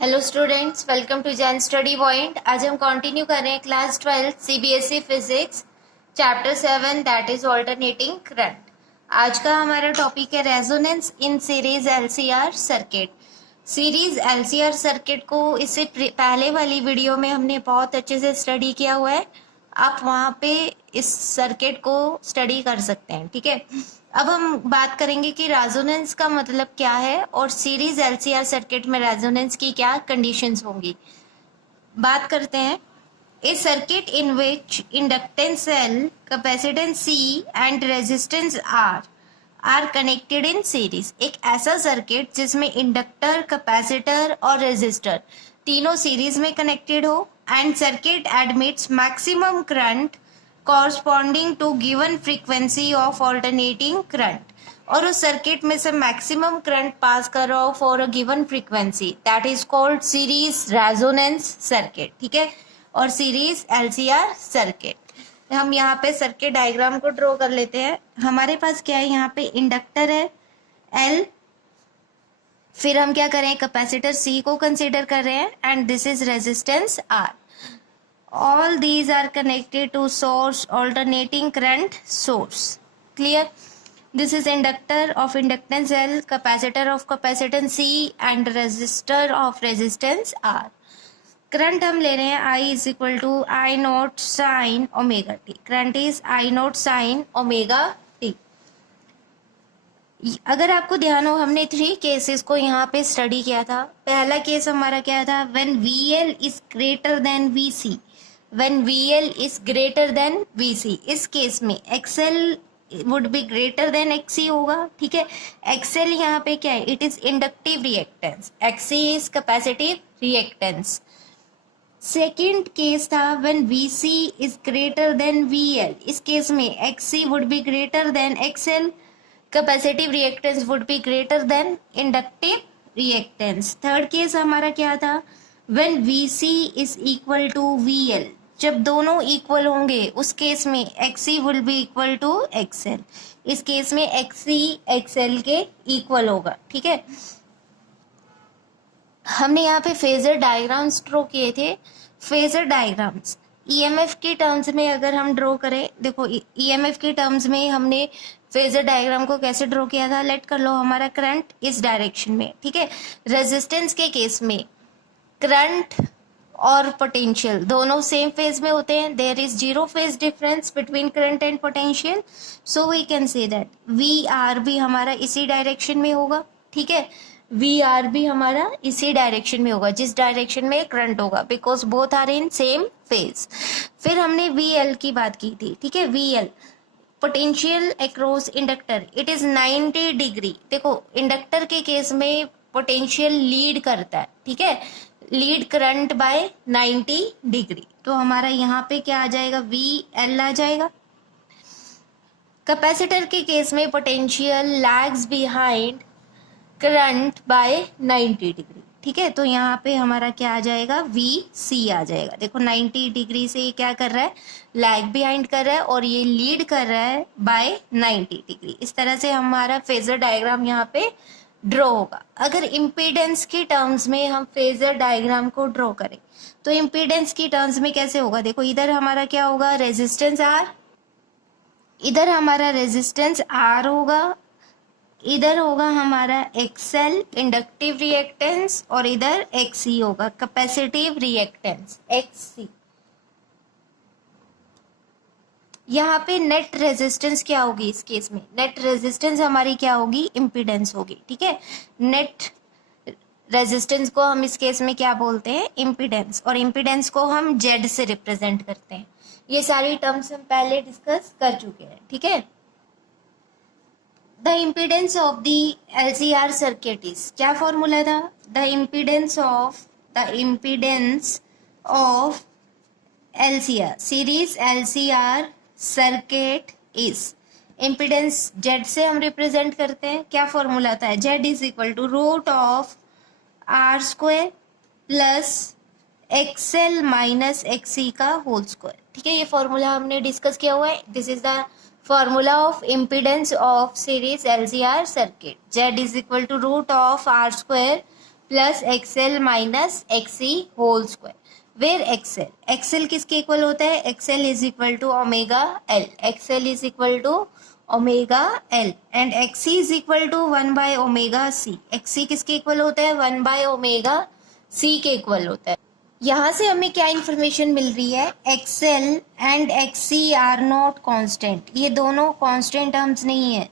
Hello students, welcome to Jain study point. आज हम continue कर रहे हैं class 12 CBSE physics chapter 7 that is alternating current. आज का हमारा टॉपिक है resonance in series LCR circuit. Series LCR circuit को इससे पहले वाली वीडियो में हमने बहुत अच्छे से स्टडी किया हुआ है। आप वहाँ पे इस सर्किट को स्टडी कर सकते हैं, ठीक है। अब हम बात करेंगे कि रेजोनेंस का मतलब क्या है और सीरीज एलसीआर सर्किट में रेजोनेंस की क्या कंडीशंस होंगी। बात करते हैं। A circuit in which inductance L, capacitance C and resistance R connected in series. एक ऐसा सर्किट जिसमें इंडक्टर, कैपेसिटर और रेजिस्टर तीनों सीरीज में कनेक्टेड हो and circuit admits maximum current corresponding to given frequency of alternating current, और उस circuit में से मैक्सिमम करंट पास कर रहा हो for a given frequency, that is called series resonance circuit, ठीक है। और सीरीज एलसीआर सर्किट। हम यहाँ पे सर्किट डायग्राम को ड्रॉ कर लेते हैं। हमारे पास क्या है, यहाँ पे इंडक्टर है L, फिर हम क्या करें, कैपेसिटर C को कंसीडर कर रहे हैं and this is resistance R। All these are connected to source alternating current source. Clear? This is inductor of inductance L, capacitor of capacitance C and resistor of resistance R. Current हम ले रहे हैं I is equal to I not sine omega T. Current is I not sine omega T. अगर आपको ध्यान हो, हमने 3 cases को यहाँ पे स्टडी किया था। पहला केस हमारा क्या था, when VL is greater than VC। When VL is greater than VC, इस केस में XL would be greater than XC होगा, ठीक है। XL यहाँ पे क्या है, it is inductive reactance, XC is capacitive reactance. Second case था when VC is greater than VL, इस केस में XC would be greater than XL, capacitive reactance would be greater than inductive reactance. Third case हमारा क्या था, when VC is equal to VL, जब दोनों equal होंगे उस केस में XC will be equal to XL, इस केस में XC XL के इक्वल होगा, ठीक है। हमने यहाँ पे फेजर डायग्राम्स ड्रॉ किए थे। फेजर डायग्राम्स EMF के टर्म्स में अगर हम ड्रॉ करें, देखो EMF के टर्म्स में हमने फेजर डायग्राम को कैसे ड्रॉ किया था, लेट कर लो हमारा करंट इस डायरेक्शन में, ठीक है। रेजिस्टेंस के केस में करंट और पोटेंशियल दोनों सेम फेज में होते हैं। There is zero phase difference between current and potential, so we can say that VR भी हमारा इसी डायरेक्शन में होगा, ठीक है। VR भी हमारा इसी डायरेक्शन में होगा जिस डायरेक्शन में करंट होगा, because both are in same phase. फिर हमने VL की बात की थी, ठीक है। VL potential across inductor, it is 90 degree. देखो इंडक्टर के केस में पोटेंशियल लीड करता है, ठीक है, लीड करंट बाय 90 डिग्री। तो हमारा यहाँ पे क्या आ जाएगा, VL आ जाएगा। कैपेसिटर के केस में potential lags behind current by 90 degree, ठीक है। तो यहाँ पे हमारा क्या आ जाएगा, VC आ जाएगा। देखो 90 डिग्री से ये क्या कर रहा है, लैग बिहाइंड कर रहा है और ये लीड कर रहा है बाय 90 डिग्री। इस तरह से हमारा फेजर डायग्राम यहाँ पे ड्रॉ होगा। अगर इम्पीडेंस की टर्म्स में हम फेजर डायग्राम को ड्रॉ करें तो इम्पीडेंस की टर्म्स में कैसे होगा, देखो इधर हमारा क्या होगा, रेजिस्टेंस R, इधर हमारा रेजिस्टेंस R होगा, इधर होगा हमारा XL इंडक्टिव रिएक्टेंस और इधर XC होगा कैपेसिटिव रिएक्टेंस XC। यहाँ पे नेट रेजिस्टेंस क्या होगी, इस केस में नेट रेजिस्टेंस हमारी क्या होगी, इम्पीडेंस होगी, ठीक है। नेट रेजिस्टेंस को हम इस केस में क्या बोलते हैं, इम्पीडेंस, और इम्पीडेंस को हम Z से रिप्रेजेंट करते हैं। ये सारी टर्म्स हम पहले डिस्कस कर चुके हैं, ठीक है। The impedance of the LCR circuit is, क्या फॉर्मूला था, the impedance of LCR series LCR circuit is, impedance Z से हम रिप्रेजेंट करते हैं। क्या फॉर्मूला था, Z is equal to root of R square plus XL minus XC का whole square, ठीक है। ये फॉर्मूला हमने डिस्कस किया हुआ है। This is the formula of impedance of series LCR circuit. Z is equal to root of R square plus XL minus XC whole square, where XL किसके equal होता है, XL is equal to omega L, XL is equal to omega L and XC is equal to 1/ओमेगा C, XC किसके equal होता है, 1/ओमेगा सी के equal होता है। यहाँ से हमें क्या इंफॉर्मेशन मिल रही है, XL and XC are not constant, ये दोनों कांस्टेंट टर्म्स नहीं है,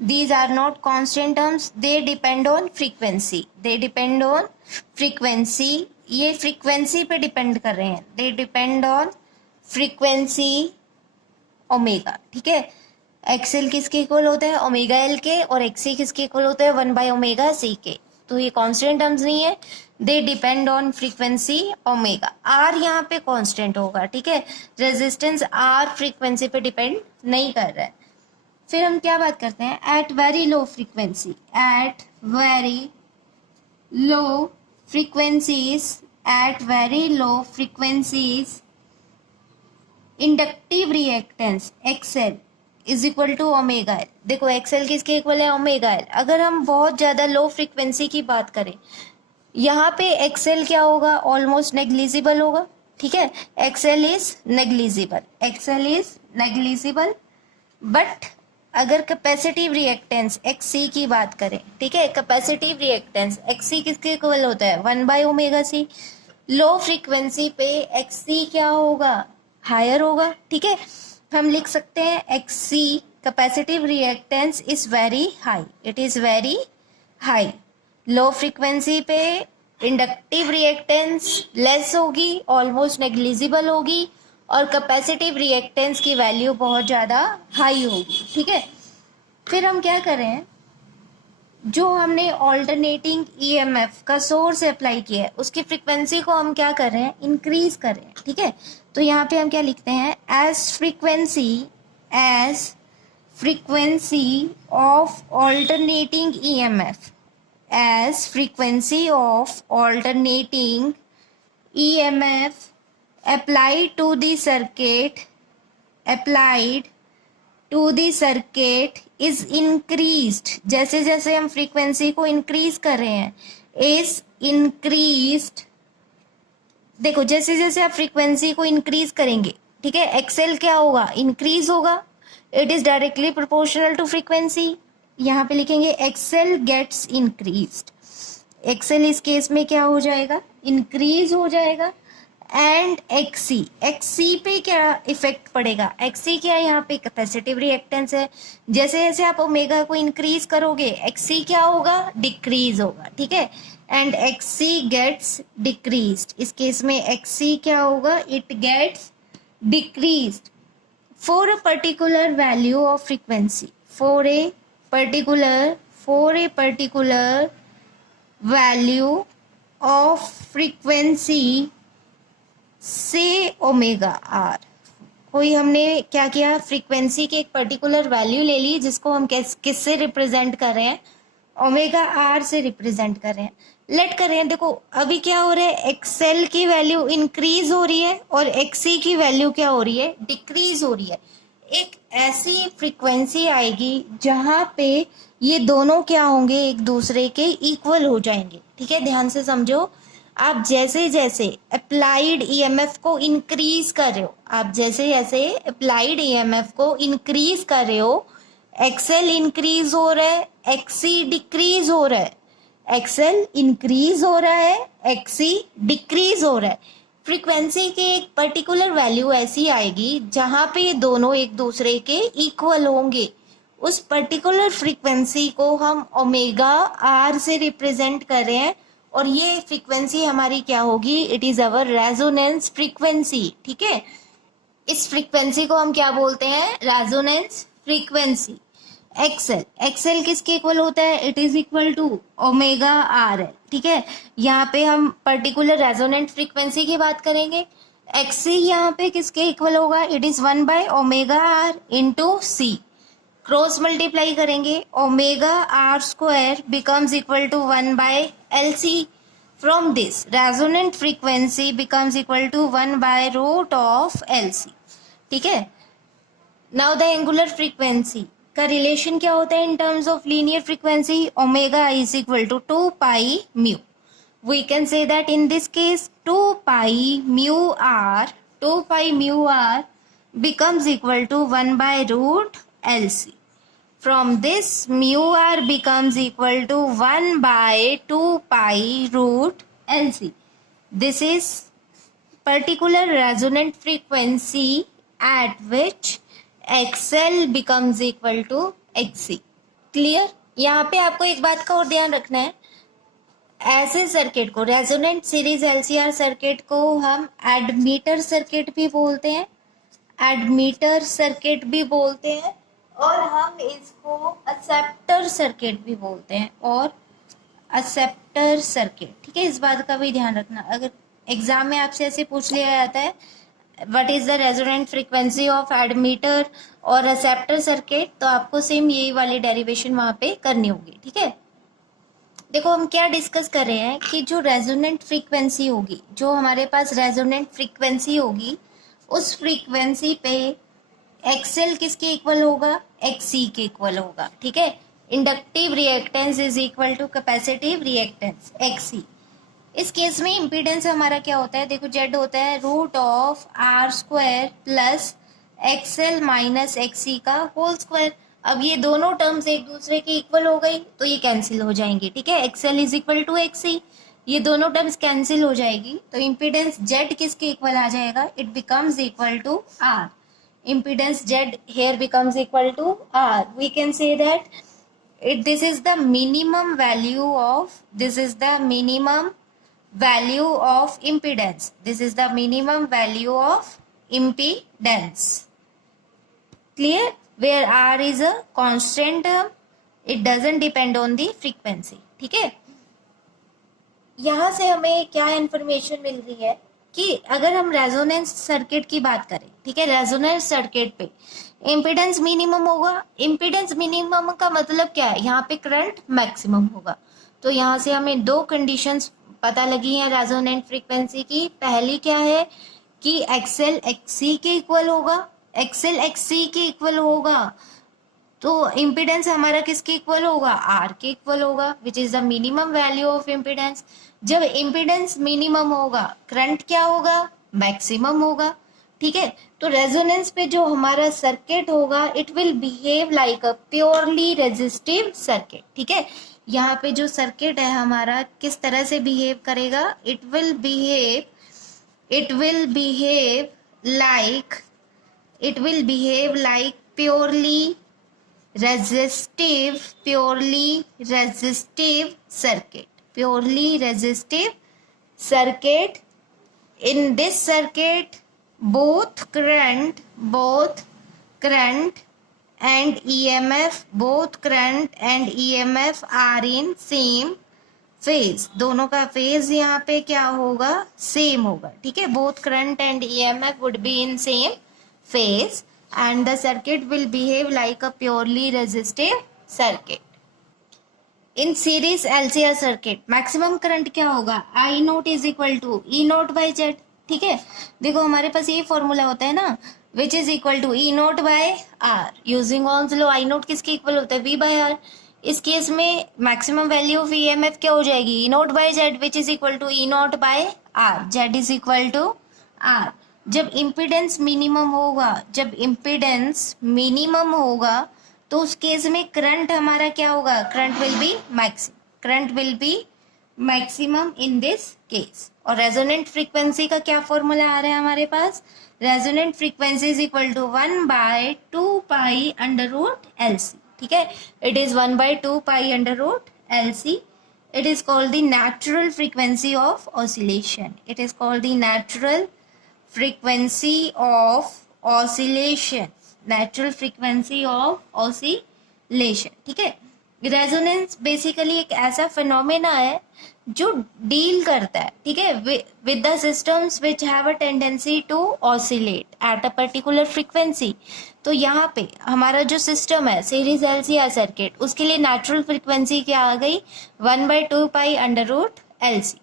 these are not constant terms, they depend on frequency, they depend on frequency, ये frequency पे depend कर रहे हैं, they depend on frequency omega, ठीक है। एक्सएल किसके इक्वल होता है, ओमेगा एल के, और एक्सी किसके इक्वल होता है, 1/ओमेगा सी के, तो ये कांस्टेंट टर्म्स नहीं है, they depend on frequency omega. R यहाँ पे कांस्टेंट होगा, ठीक है, रेजिस्टेंस आर फ्रीक्वेंसी पे डिपेंड नहीं कर रहा है। फिर हम क्या बात करते हैं, at very low frequency, at very low frequencies, at very low frequencies inductive reactance XL is equal to omega L. देखो एक्सएल किसके इक्वल है, ओमेगा एल। अगर हम बहुत ज़्यादा लो फ्रीक्वेंसी की बात करें, यहाँ पे एक्सएल क्या होगा, ऑलमोस्ट नेग्लिजिबल होगा, ठीक है, XL is negligible, XL is negligible. But अगर कैपेसिटिव रिएक्टेंस एक्सी की बात करें, ठीक है, कैपेसिटिव रिएक्टेंस एक्सी किसके इक्वल होता है, 1/ओमेगा सी। लो फ्रीक्वेंसी पे एक्सी क्या होगा, हायर होगा, ठीक है। हम लिख सकते हैं XC capacitive reactance is very high, it is very high. Low frequency पे इंडक्टिव रिएक्टेंस लेस होगी, ऑलमोस्ट नेग्लिजिबल होगी, और कैपेसिटिव रिएक्टेंस की वैल्यू बहुत ज़्यादा हाई होगी, ठीक है। फिर हम क्या करें, जो हमने ऑल्टरनेटिंग ईएमएफ का सोर्स अप्लाई किया है उसकी फ्रीक्वेंसी को हम क्या कर रहे हैं, इंक्रीज कर रहे हैं, ठीक है। तो यहाँ पे हम क्या लिखते हैं, as frequency of alternating EMF, as frequency of alternating EMF applied to the circuit is increased, जैसे जैसे हम फ्रीक्वेंसी को इंक्रीज कर रहे हैं, is increased। देखो जैसे जैसे आप फ्रीक्वेंसी को इंक्रीज करेंगे, ठीक है, एक्सएल क्या होगा, इंक्रीज होगा, it is directly proportional to frequency. यहाँ पे लिखेंगे एक्सएल गेट्स इंक्रीज्ड, एक्सएल इस केस में क्या हो जाएगा, इंक्रीज हो जाएगा। एंड एक्सी पे क्या इफेक्ट पड़ेगा, एक्सी क्या है, यहाँ पे कैपेसिटिव रिएक्टेंस है, जैसे जैसे आप ओमेगा को इंक्रीज करोगे एक्सी क्या होगा, डिक्रीज होगा, ठीक है। एंड एक्सी गेट्स डिक्रीज्ड, इस केस में एक्सी क्या होगा, it gets decreased for a particular value of frequency, for a particular value of frequency say omega R. कोई हमने क्या किया, फ्रीक्वेंसी की एक पर्टिकुलर वैल्यू ले ली जिसको हम किससे रिप्रेजेंट कर रहे हैं, ओमेगा आर से रिप्रेजेंट कर रहे हैं, लेट कर रहे हैं। देखो अभी क्या हो रहा है, एक्सएल की वैल्यू इंक्रीज हो रही है और एक्सी की वैल्यू क्या हो रही है, डिक्रीज हो रही है। एक ऐसी फ्रीक्वेंसी आएगी जहां पे ये दोनों क्या होंगे, एक दूसरे के इक्वल हो जाएंगे, ठीक है, ध्यान से समझो। आप जैसे जैसे अप्लाइड ईएमएफ को इंक्रीज कर रहे हो, आप जैसे जैसे अप्लाइड ईएमएफ को इंक्रीज कर रहे हो, एक्सएल इंक्रीज हो रहा है, एक्सी डिक्रीज हो रहा है, एक्सएल इंक्रीज हो रहा है, एक्सी डिक्रीज हो रहा है। फ्रीक्वेंसी के एक पर्टिकुलर वैल्यू ऐसी आएगी जहां पे ये दोनों एक दूसरे के इक्वल होंगे, उस पर्टिकुलर फ्रीक्वेंसी को हम ओमेगा आर से रिप्रेजेंट कर रहे हैं, और ये फ्रीक्वेंसी हमारी क्या होगी, it is our resonance frequency, ठीक है। इस फ्रीक्वेंसी को हम क्या बोलते हैं, रेजोनेंस फ्रीक्वेंसी। एक्सएल किसके इक्वल होता है, it is equal to omega R है, ठीक है। यहाँ पे हम पर्टिकुलर रेजोनेंट फ्रीक्वेंसी की बात करेंगे। एक्सी यहाँ पे किसके इक्वल होगा, इट इज 1/ओमेगा R into C, cross multiply करेंगे, omega R square becomes equal to 1/LC। From this resonant frequency becomes equal to 1/√LC, ठीक है। नाउ द एंगुलर फ्रीक्वेंसी का रिलेशन क्या होता है in terms of linear frequency, omega is equal to 2 pi mu. we can say that in this case 2 pi mu r becomes equal to 1 by root LC. From this mu r becomes equal to 1 by 2 pi root LC. This is particular resonant frequency at which XL becomes equal to XC. Clear? यहाँ पे आपको एक बात का और ध्यान रखना है, ऐसे सर्किट को, रेजोनेंट सीरीज एलसीआर सर्किट को हम एडमीटर सर्किट भी बोलते हैं, एडमीटर सर्किट भी बोलते हैं, और हम इसको एक्सेप्टर सर्किट भी बोलते हैं, और एक्सेप्टर सर्किट। ठीक है, इस बात का भी ध्यान रखना। अगर एग्जाम में आपसे ऐसे पूछ लिया जाता है what is the resonant frequency of admitter और एक्सेप्टर सर्किट, तो आपको सेम यही वाली डेरिवेशन वहां पे करनी होगी। ठीक है, देखो हम क्या डिस्कस कर रहे हैं कि जो रेजोनेंट फ्रीक्वेंसी होगी, जो हमारे पास रेजोनेंट फ्रीक्वेंसी होगी, उस फ्रीक्वेंसी पे एक्सएल किसके इक्वल होगा, एक्ससी के इक्वल होगा। ठीक है, inductive reactance is equal to capacitive reactance XC. इस केस में इम्पीडेंस हमारा क्या होता है, देखो जेड होता है root of R square plus XL minus XC का होल स्क्वायर। अब ये दोनों टर्म्स एक दूसरे के इक्वल हो गई तो ये कैंसिल हो जाएंगे। ठीक है, XL is equal to XC, ये दोनों टर्म्स कैंसिल हो जाएगी तो इम्पीडेंस जेड किसके इक्वल आ जाएगा, it becomes equal to R. impedance Z here becomes equal to R. We can say that this is the minimum value of impedance. This is the minimum value of impedance. Clear? Where R is a constant term, it doesn't depend on the frequency. ठीक है, यहाँ से हमें क्या information मिल रही है कि अगर हम रेजोनेंस सर्किट की बात करें, ठीक है, रेजोनेंस सर्किट पे इम्पीडेंस मिनिमम होगा। इम्पीडेंस मिनिमम का मतलब क्या है, यहाँ पे करंट मैक्सिमम होगा। तो यहाँ से हमें दो कंडीशंस पता लगी हैं रेजोनेंट फ्रीक्वेंसी की। पहली क्या है कि एक्सएल एक्ससी के इक्वल होगा, एक्सएल एक्ससी के इक्वल होगा तो इम्पीडेंस हमारा किसके इक्वल होगा, आर के इक्वल होगा, which is the minimum value of impedance. जब इम्पीडेंस मिनिमम होगा करंट क्या होगा, मैक्सिमम होगा। ठीक है, तो रेजोनेंस पे जो हमारा सर्किट होगा it will behave like a purely resistive circuit. ठीक है, यहाँ पे जो सर्किट है हमारा किस तरह से बिहेव करेगा, it will behave like purely resistive circuit. In this circuit both current and EMF are in same phase. दोनों का phase यहाँ पे क्या होगा, same होगा। ठीक है, both current and EMF would be in same phase and the circuit will behave like a purely resistive circuit. In series LCR circuit maximum current क्या होगा, I note is equal to E naught by Z। ठीक है, देखो हमारे पास ये formula होता है ना, which is equal to E naught by R। Using Ohm's law I naught किसके इक्वल होता है, V by R। इस केस में मैक्सिमम वैल्यू ऑफ EMF क्या हो जाएगी, E naught by Z which is equal to E naught by R। Z is equal to R। जब impedance minimum होगा तो उस केस में करंट हमारा क्या होगा, current will be maximum in this case. और रेजोनेंट फ्रीक्वेंसी का क्या फॉर्मूला आ रहा है हमारे पास, resonant frequency is equal to 1 by 2 pi under root LC। ठीक है, it is 1 by 2 pi under root LC। It is called the natural frequency of oscillation. frequency of oscillation। ठीक है, रेजोनेंस बेसिकली एक ऐसा फिनोमेना है जो deal करता है, ठीक है, with the systems which have a tendency to oscillate at a particular frequency. तो यहाँ पे हमारा जो सिस्टम है सीरीज LCR सर्किट, उसके लिए नेचुरल फ्रीक्वेंसी क्या आ गई, 1 by 2 pi under root LC।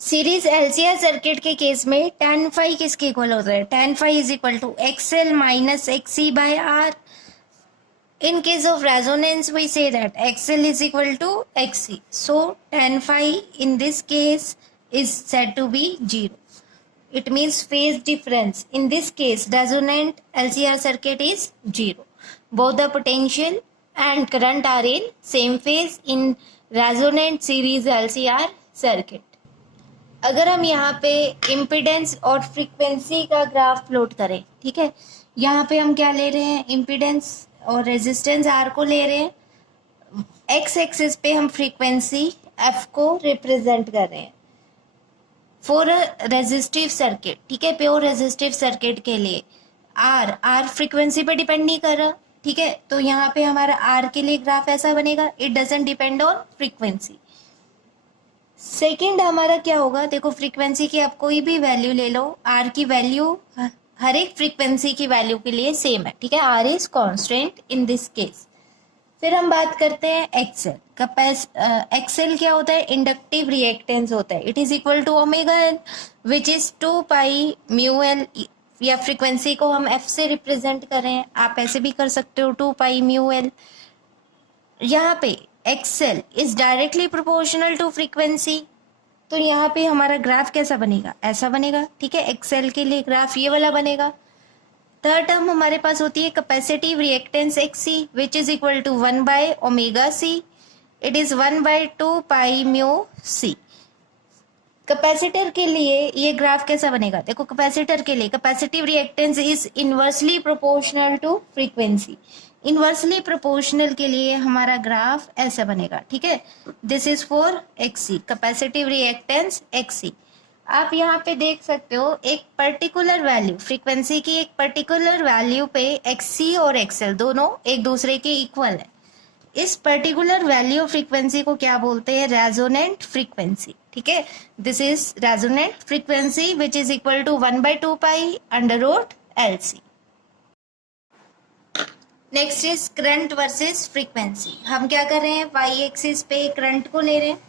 Series LCR circuit के केस में tan phi किसके इक्वल होता है, tan phi is equal to XL minus XC by R। In case of resonance, we say that XL is equal to XC. So tan phi in this case is said to be 0. It means phase difference. In this case, resonant LCR circuit is 0. Both the potential and current are in same phase in resonant series LCR circuit. अगर हम यहाँ पे impedance और frequency का graph plot करें, ठीक है, यहाँ पे हम क्या ले रहे हैं, इम्पिडेंस और रेजिस्टेंस आर को ले रहे हैं, एक्स एक्सिस पे हम फ्रीक्वेंसी एफ को रिप्रेजेंट कर रहे हैं फॉर अ रेजिस्टिव सर्किट, ठीक है, प्योर रेजिस्टिव सर्किट के लिए आर फ्रीक्वेंसी पे डिपेंड नहीं कर रहा, ठीक है, तो यहाँ पे हमारा आर के लिए ग्राफ ऐसा बनेगा, it doesn't depend on frequency. Second हमारा क्या होगा, देखो फ्रीक्वेंसी की आप कोई भी वैल्यू ले लो, आर की वैल्यू हर एक फ्रीक्वेंसी की वैल्यू के लिए सेम है, ठीक है, R is constant in this case. फिर हम बात करते हैं एक्सएल। एक्सएल क्या होता है, इंडक्टिव रिएक्टेंस होता है, it is equal to omega L which is 2 pi mu L, या फ्रीक्वेंसी को हम एफ से रिप्रेजेंट कर रहे हैं, आप ऐसे भी कर सकते हो 2 पाई म्यू एल। यहाँ पे XL is directly proportional to frequency, तो यहाँ पे हमारा ग्राफ कैसा बनेगा, ऐसा बनेगा, ठीक है, एक्सएल के लिए ग्राफ ये वाला बनेगा। थर्ड टर्म हमारे पास होती है capacitive reactance XC which is equal to 1 by omega C, it is 1 by 2 pi mu C. Capacitor के लिए ये ग्राफ कैसा बनेगा, देखो कैपेसिटर के लिए capacitive reactance is inversely proportional to frequency, inversely proportional के लिए हमारा ग्राफ ऐसा बनेगा, ठीक है, this is for XC, capacitive reactance XC. आप यहाँ पे देख सकते हो एक पर्टिकुलर वैल्यू, फ्रीक्वेंसी की एक पर्टिकुलर वैल्यू पे एक्सी और एक्सएल दोनों एक दूसरे के इक्वल है, इस पर्टिकुलर वैल्यू ऑफ फ्रीक्वेंसी को क्या बोलते हैं, रेजोनेंट फ्रीक्वेंसी, ठीक है, this is resonant frequency which is equal to 1 by 2 pi under root L C. Next is current versus frequency. हम क्या कर रहे हैं, वाई एक्सिस पे करंट को ले रहे हैं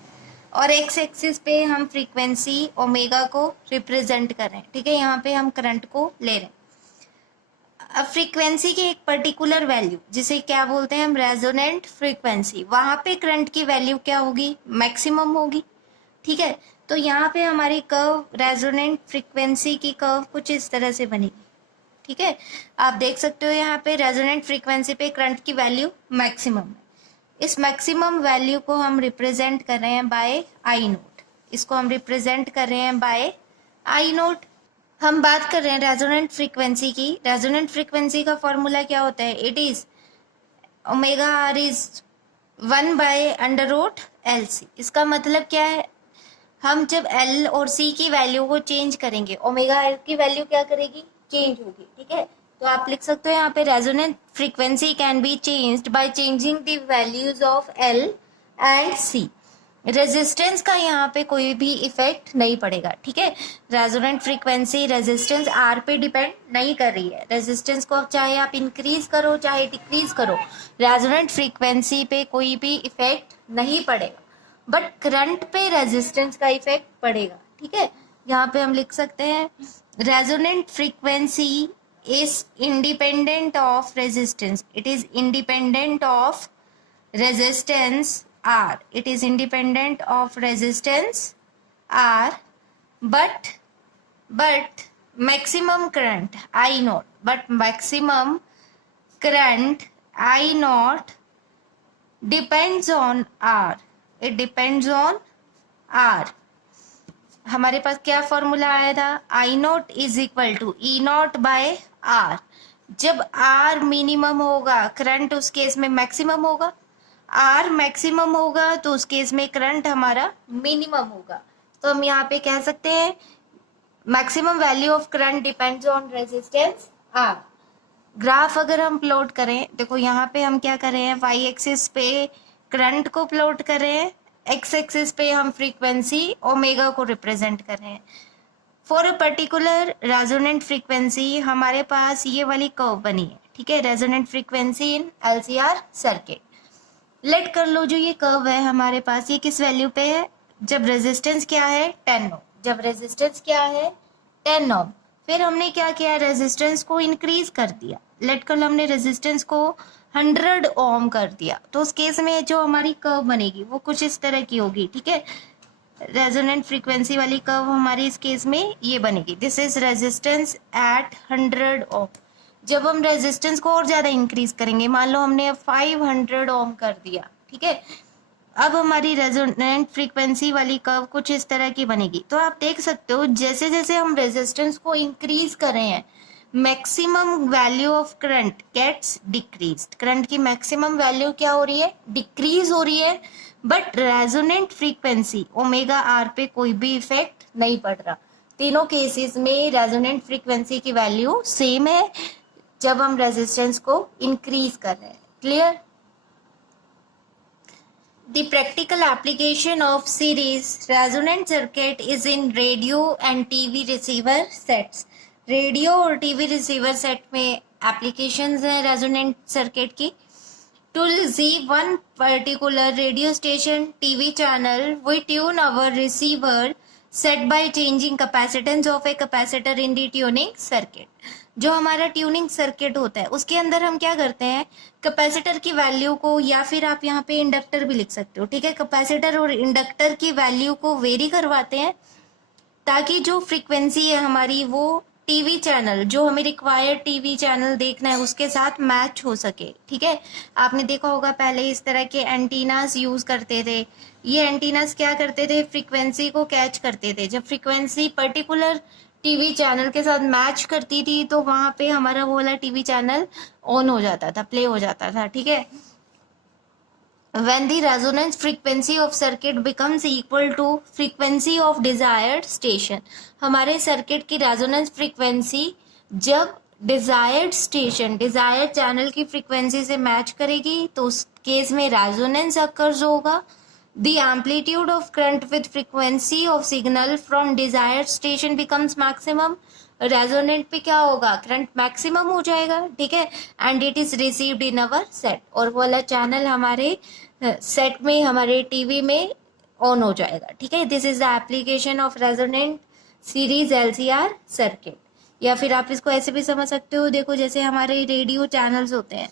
और एक्स एक्सिस पे हम फ्रीक्वेंसी ओमेगा को रिप्रेजेंट कर रहे हैं, ठीक है, यहाँ पे हम करंट को ले रहे हैं। अब फ्रीक्वेंसी की एक पर्टिकुलर वैल्यू जिसे क्या बोलते हैं हम, रेजोनेंट फ्रीक्वेंसी, वहां पे करंट की वैल्यू क्या होगी, मैक्सिमम होगी, ठीक है, तो यहाँ पे हमारी कर्व रेजोनेंट फ्रीक्वेंसी की कर्व कुछ इस तरह से बनेगी, ठीक है, आप देख सकते हो यहाँ पे रेजोनेंट फ्रीक्वेंसी पे करंट की वैल्यू मैक्सिमम है, इस मैक्सिमम वैल्यू को हम रिप्रेजेंट कर रहे हैं बाय आई नोट, इसको हम रिप्रेजेंट कर रहे हैं बाय आई नोट। हम बात कर रहे हैं रेजोनेंट फ्रीक्वेंसी की, रेजोनेंट फ्रीक्वेंसी का फॉर्मूला क्या होता है, it is omega R is 1 by under root L C. इसका मतलब क्या है, हम जब एल और सी की वैल्यू को चेंज करेंगे, ओमेगा आर की वैल्यू क्या करेगी, चेंज होगी, ठीक है, तो आप लिख सकते हो यहाँ पे resonant frequency can be changed by changing the values of L and C. Resistance का यहाँ पे कोई भी इफेक्ट नहीं पड़ेगा, ठीक है, रेजोनेंट फ्रीक्वेंसी रेजिस्टेंस आर पे डिपेंड नहीं कर रही है, रेजिस्टेंस को चाहे आप इंक्रीज करो चाहे डिक्रीज करो, रेजोनेंट फ्रीक्वेंसी पे कोई भी इफेक्ट नहीं पड़ेगा, बट करंट पे रेजिस्टेंस का इफेक्ट पड़ेगा, ठीक है, यहाँ पे हम लिख सकते हैं resonant frequency is independent of resistance, it is independent of resistance R, it is independent of resistance R, but maximum current I naught, but maximum current I naught depends on R, it depends on R। हमारे पास क्या formula आया था, I naught is equal to E naught by R, जब R minimum होगा current उस case में maximum होगा, आर मैक्सिमम होगा तो उस केस में करंट हमारा मिनिमम होगा, तो हम यहाँ पे कह सकते हैं maximum value of current depends on resistance R. Graph अगर हम प्लॉट करें, देखो यहाँ पे हम क्या कर रहे हैं, वाई एक्सिस पे करंट को प्लॉट कर रहे हैं, एक्स एक्सिस पे हम फ्रीक्वेंसी ओमेगा को रिप्रेजेंट कर रहे हैं। For a particular resonant frequency हमारे पास ये वाली कर्व बनी है, ठीक है, resonant frequency in LCR circuit. Let कर लो जो ये कर्व है हमारे पास, ये किस वैल्यू पे है, जब रेजिस्टेंस क्या है 10 ओम, जब रेजिस्टेंस क्या है 10 ओम। फिर हमने क्या किया, रेजिस्टेंस को इंक्रीज कर दिया, लेट कर लो हमने रेजिस्टेंस को 100 ओम कर दिया, तो उस केस में जो हमारी कर्व बनेगी वो कुछ इस तरह की होगी, ठीक है। रेजोनेंट फ्रीक्वेंसी वाली कर्व हमारी इस केस में ये बनेगी, दिस इज रेजिस्टेंस एट 100 ओम। जब हम रेजिस्टेंस को और ज्यादा इंक्रीज करेंगे, मान लो हमने 500 ओम कर दिया, ठीक है, अब हमारी रेजोनेंट फ्रीक्वेंसी वाली कर्व कुछ इस तरह की बनेगी। तो आप देख सकते हो जैसे जैसे हम रेजिस्टेंस को इंक्रीज कर रहे हैं, maximum value of current gets decreased. Current की मैक्सिमम वैल्यू क्या हो रही है, डिक्रीज हो रही है, but resonant frequency omega R पे कोई भी इफेक्ट नहीं पड़ रहा। तीनों केसेस में रेजोनेंट फ्रीक्वेंसी की वैल्यू सेम है जब हम रेजिस्टेंस को इंक्रीज कर रहे हैं। Clear? The practical application of series resonant circuit is in radio and TV receiver sets. Radio और टीवी रिसीवर सेट में एप्लीकेशंस हैं रेजोनेंट सर्किट की। To receive one particular radio station TV channel, we tune our receiver set by changing capacitance of a capacitor in the tuning circuit. जो हमारा tuning circuit होता है उसके अंदर हम क्या करते हैं, कैपेसिटर की वैल्यू को, या फिर आप यहाँ पे इंडक्टर भी लिख सकते हो, ठीक है, कैपेसिटर और इंडक्टर की वैल्यू को वेरी करवाते हैं ताकि जो फ्रीक्वेंसी है हमारी वो टीवी चैनल, जो हमें रिक्वायर्ड टीवी चैनल देखना है उसके साथ मैच हो सके, ठीक है। आपने देखा होगा पहले इस तरह के एंटीनास यूज करते थे। ये एंटीनास क्या करते थे, फ्रीक्वेंसी को कैच करते थे। जब फ्रीक्वेंसी पर्टिकुलर टीवी चैनल के साथ मैच करती थी तो वहां पे हमारा वो वाला टीवी चैनल ऑन हो जाता था, प्ले हो जाता था, ठीक है। When the resonance frequency of circuit becomes equal to frequency of desired station, हमारे सर्किट की रेजोनेंस फ्रीक्वेंसी जब डिजायर्ड स्टेशन, डिजायर्ड चैनल की फ्रीक्वेंसी से मैच करेगी तो उस केस में रेजोनेंस अकर्स होगा। The amplitude of current with frequency of signal from desired station becomes maximum. Resonant पे क्या होगा, करंट मैक्सिमम हो जाएगा, ठीक है, and it is received in our set, और वो वाला चैनल हमारे सेट में, हमारे टीवी में ऑन हो जाएगा, ठीक है। This is the application of resonant series LCR circuit. या फिर आप इसको ऐसे भी समझ सकते हो, देखो जैसे हमारे रेडियो चैनल्स होते हैं,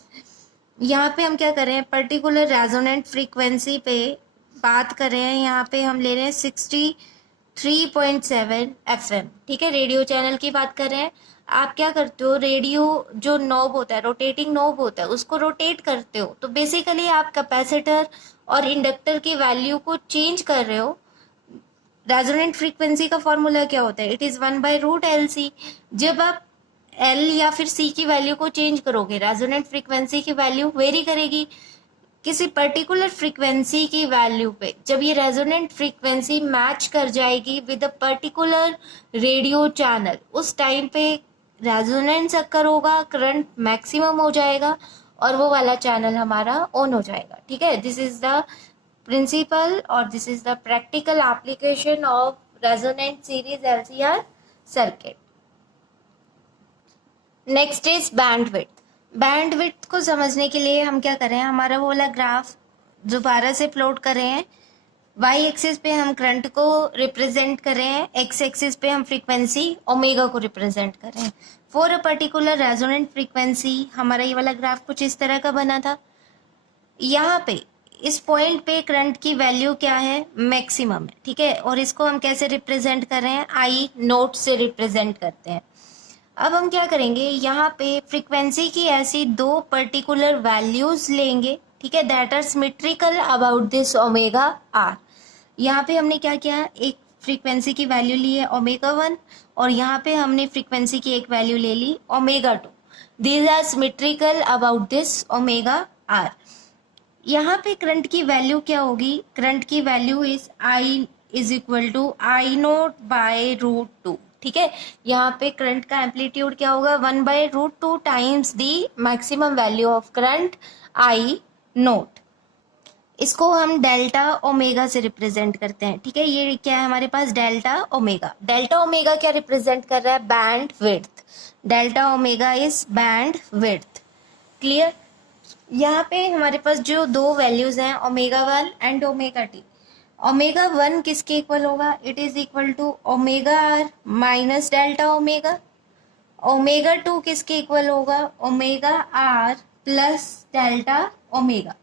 यहाँ पे हम क्या कर रहे हैं, पर्टिकुलर रेजोनेंट फ्रीक्वेंसी पे बात कर रहे हैं, यहाँ पे हम ले रहे हैं 63.7 FM, ठीक है, रेडियो चैनल की बात कर रहे हैं। आप क्या करते हो, रेडियो जो नॉब होता है, रोटेटिंग नॉब होता है, उसको रोटेट करते हो, तो बेसिकली आप कैपेसिटर और इंडक्टर की वैल्यू को चेंज कर रहे हो। रेजोनेंट फ्रीक्वेंसी का फॉर्मूला क्या होता है, इट इज 1/√LC। जब आप L या फिर C की वैल्यू को चेंज करोगे, रेजोनेंट फ्रीक्वेंसी की वैल्यू वेरी करेगी किसी पर्टिकुलर फ्रीक्वेंसी की वैल्यू पे। जब ये रेजोनेंट फ्रीक्वेंसी मैच कर जाएगी with a particular radio channel, उस टाइम पे रेजोनेंस अकर होगा, करंट मैक्सिमम हो जाएगा और वो वाला चैनल हमारा ऑन हो जाएगा, ठीक है। दिस इज द प्रिंसिपल और this is the practical application of resonant series LCR circuit. Next is bandwidth. Bandwidth को समझने के लिए हम क्या करें, हमारा वो वाला ग्राफ दोबारा से प्लॉट कर रहे हैं। वाई एक्सिस पे हम करंट को रिप्रेजेंट कर रहे हैं, एक्स एक्सिस पे हम फ्रीक्वेंसी ओमेगा को रिप्रेजेंट कर रहे हैं। For a particular resonant frequency हमारा ये वाला ग्राफ कुछ इस तरह का बना था। यहाँ पे इस पॉइंट पे करंट की वैल्यू क्या है, मैक्सिमम है, ठीक है, और इसको हम कैसे रिप्रेजेंट कर रहे हैं, आई नोट से रिप्रेजेंट करते हैं। अब हम क्या करेंगे, यहाँ पे फ्रीक्वेंसी की ऐसी दो पर्टिकुलर वैल्यूज लेंगे, ठीक है, that are symmetrical about this omega R. यहाँ पे हमने क्या किया, एक फ्रीक्वेंसी की वैल्यू ली है ओमेगा 1 और यहाँ पे हमने फ्रीक्वेंसी की एक वैल्यू ले ली omega 2। These are symmetrical about this omega R. यहाँ पे करंट की वैल्यू क्या होगी, करंट की value is I is equal to I naught by √2, ठीक है। यहाँ पे करंट का एम्पलीट्यूड क्या होगा, 1/√2 times the maximum value of current I note. इसको हम डेल्टा ओमेगा से रिप्रेजेंट करते हैं, ठीक है। ये क्या है हमारे पास, डेल्टा ओमेगा। डेल्टा ओमेगा क्या रिप्रेजेंट कर रहा है, bandwidth. Delta omega is bandwidth. Clear? यहाँ पे हमारे पास जो दो वैल्यूज हैं, omega 1 and omega two. Omega 1 किसके इक्वल होगा, it is equal to omega R minus delta omega. Omega 2 किसके इक्वल होगा, omega R plus delta omega.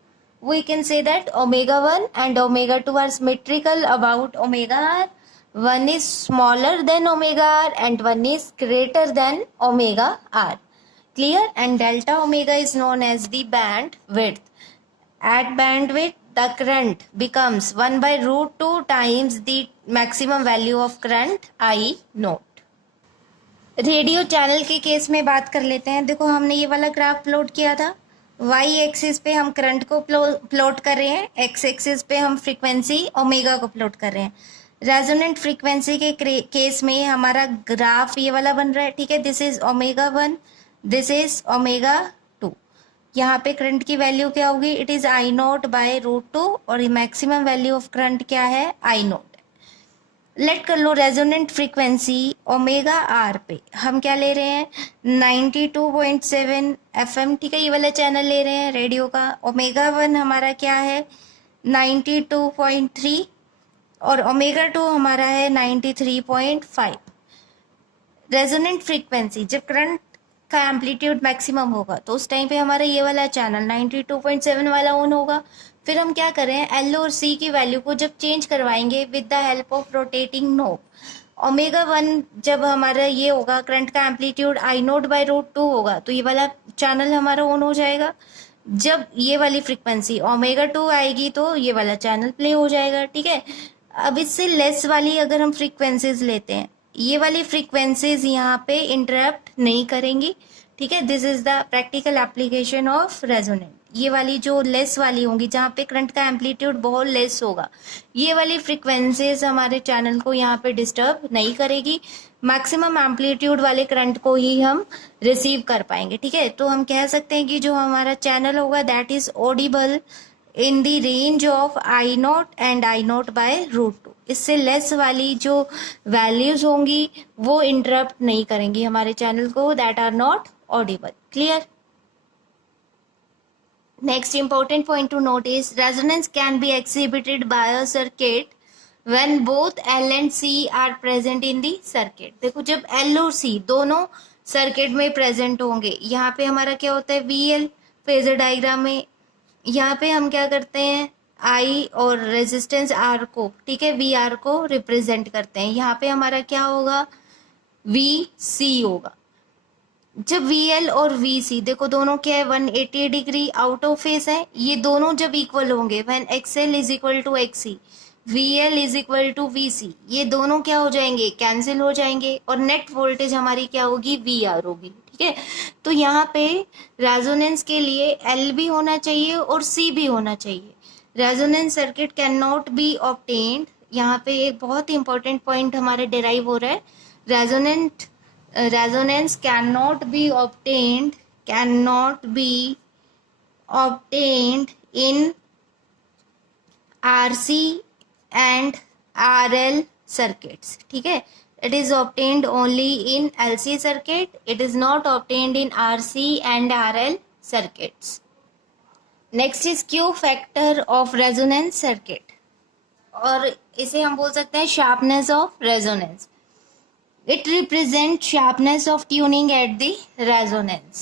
We can say that omega 1 and omega 2 are symmetrical about omega r. One is smaller than omega r and one is greater than omega r. Clear? And delta omega is known as the band width. At bandwidth, the current becomes 1 by root 2 times the maximum value of current I naught. Radio channel के case में बात कर लेते हैं. देखो हमने ये वाला ग्राफ प्लॉट किया था. वाई एक्सिस पे हम करंट को प्लॉट कर रहे हैं, एक्स एक्सिस पे हम फ्रीक्वेंसी ओमेगा को प्लॉट कर रहे हैं. रेजोनेंट फ्रीक्वेंसी के केस में हमारा ग्राफ ये वाला बन रहा है. ठीक है, this is omega 1, this is omega 2. यहाँ पे करंट की वैल्यू क्या होगी? It is I naught by root 2 और मैक्सिमम वैल्यू ऑफ करंट क्या है? I not. लेट कर लो रेजोनेंट फ्रीक्वेंसी ओमेगा आर पे हम क्या ले रहे हैं? 92.7 FM. ठीक है, ये वाला चैनल ले रहे हैं रेडियो का. ओमेगा 1 हमारा क्या है? 92.3 और ओमेगा 2 हमारा है 93.5. रेजोनेंट फ्रीक्वेंसी जब करंट का एम्पलीट्यूड मैक्सिमम होगा तो उस टाइम पे हमारा ये वाला चैनल 92.7 वाला ऑन होगा. फिर हम क्या कर रहे हैं? एल और सी की वैल्यू को जब चेंज करवाएंगे with the help of rotating knob. Omega 1 जब हमारा ये होगा, करंट का amplitude I naught by root 2 होगा तो ये वाला चैनल हमारा ऑन हो जाएगा. जब ये वाली फ्रीक्वेंसी ओमेगा 2 आएगी तो ये वाला चैनल प्ले हो जाएगा. ठीक है, अब इससे लेस वाली अगर हम फ्रीक्वेंसीज लेते हैं, ये वाली फ्रीक्वेंसीज यहाँ पे इंटरप्ट नहीं करेंगी. ठीक है, this is the practical application of resonant. ये वाली जो लेस वाली होंगी जहाँ पे करंट का एम्पलीट्यूड बहुत लेस होगा, ये वाली फ्रीक्वेंसीज हमारे चैनल को यहाँ पे डिस्टर्ब नहीं करेगी. मैक्सिमम एम्पलीट्यूड वाले करंट को ही हम रिसीव कर पाएंगे. ठीक है, तो हम कह सकते हैं कि जो हमारा चैनल होगा that is audible in the range of I naught and I naught by root 2. इससे लेस वाली जो वैल्यूज होंगी वो इंटरप्ट नहीं करेंगी हमारे चैनल को, that are not audible. Clear? Next important point to note is resonance can be exhibited by a circuit when both L and C are present in the circuit. देखो जब L और C दोनों circuit में present होंगे, यहाँ पे हमारा क्या होता है? VL फेजर डायग्राम में यहाँ पे हम क्या करते हैं? I और रेजिस्टेंस R को, ठीक है, VR को रिप्रेजेंट करते हैं. यहाँ पे हमारा क्या होगा? VC होगा. जब VL और VC देखो दोनों क्या है? 180 डिग्री आउट ऑफ फेस है. ये दोनों जब इक्वल होंगे, when XL is equal to XC, VL is equal to VC, ये दोनों क्या हो जाएंगे? कैंसिल हो जाएंगे और नेट वोल्टेज हमारी क्या होगी? VR होगी. ठीक है, तो यहाँ पे रेजोनेंस के लिए L भी होना चाहिए और C भी होना चाहिए. Resonance circuit can not be obtained. यहाँ पे एक बहुत इंपॉर्टेंट पॉइंट हमारे डिराइव हो रहा है. Resonance cannot be obtained in RC and RL circuits. ठीक है, it is obtained only in LC circuit. It is not obtained in RC and RL circuits. Next is Q factor of resonance circuit, और इसे हम बोल सकते हैं sharpness of resonance. It represents sharpness of tuning at the resonance.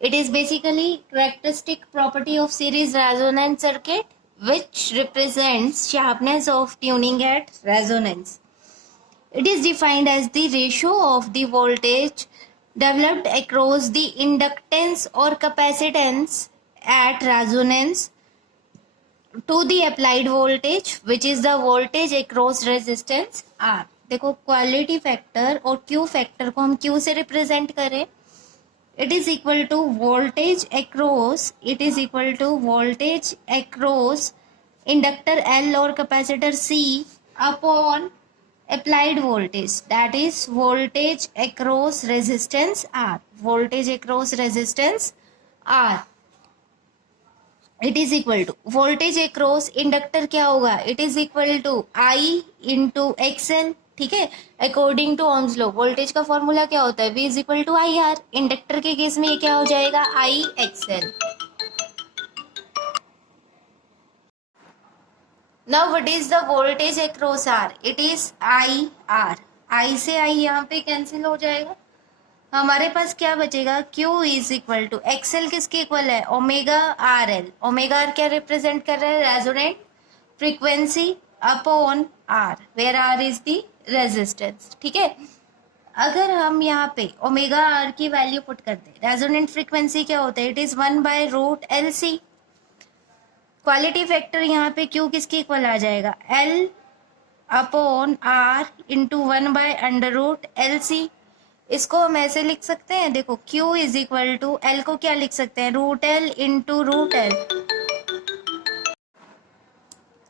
It is basically characteristic property of series resonance circuit which represents sharpness of tuning at resonance. It is defined as the ratio of the voltage developed across the inductance or capacitance at resonance to the applied voltage which is the voltage across resistance R. देखो quality factor और Q factor को हम Q से represent करें. It is equal to voltage across inductor L और capacitor C upon applied voltage, that is voltage across resistance R. It is equal to voltage across inductor क्या होगा? It is equal to I into XL. ठीक है, according to Ohm's law voltage का formula क्या होता है? V is equal to I R. Inductor के case में ये क्या हो जाएगा? I XL. Now what is the voltage across R? It is I R. I से आई यहाँ पे कैंसिल हो जाएगा. हमारे पास क्या बचेगा, Q is equal to XL किसके इक्वल है, omega R L. Omega R क्या रिप्रेजेंट कर रहा है, resonant frequency upon R, where R is the resistance. ठीक है, अगर हम यहाँ पे ओमेगा आर की वैल्यू पुट कर दे, रेजोनेंट फ्रीक्वेंसी क्या होता है, it is 1/√LC। Quality factor यहाँ पे Q किसके इक्वल आ जाएगा, L upon R into 1/√LC। इसको हम ऐसे लिख सकते हैं, देखो Q is equal to L को क्या लिख सकते हैं, √L इंटू √L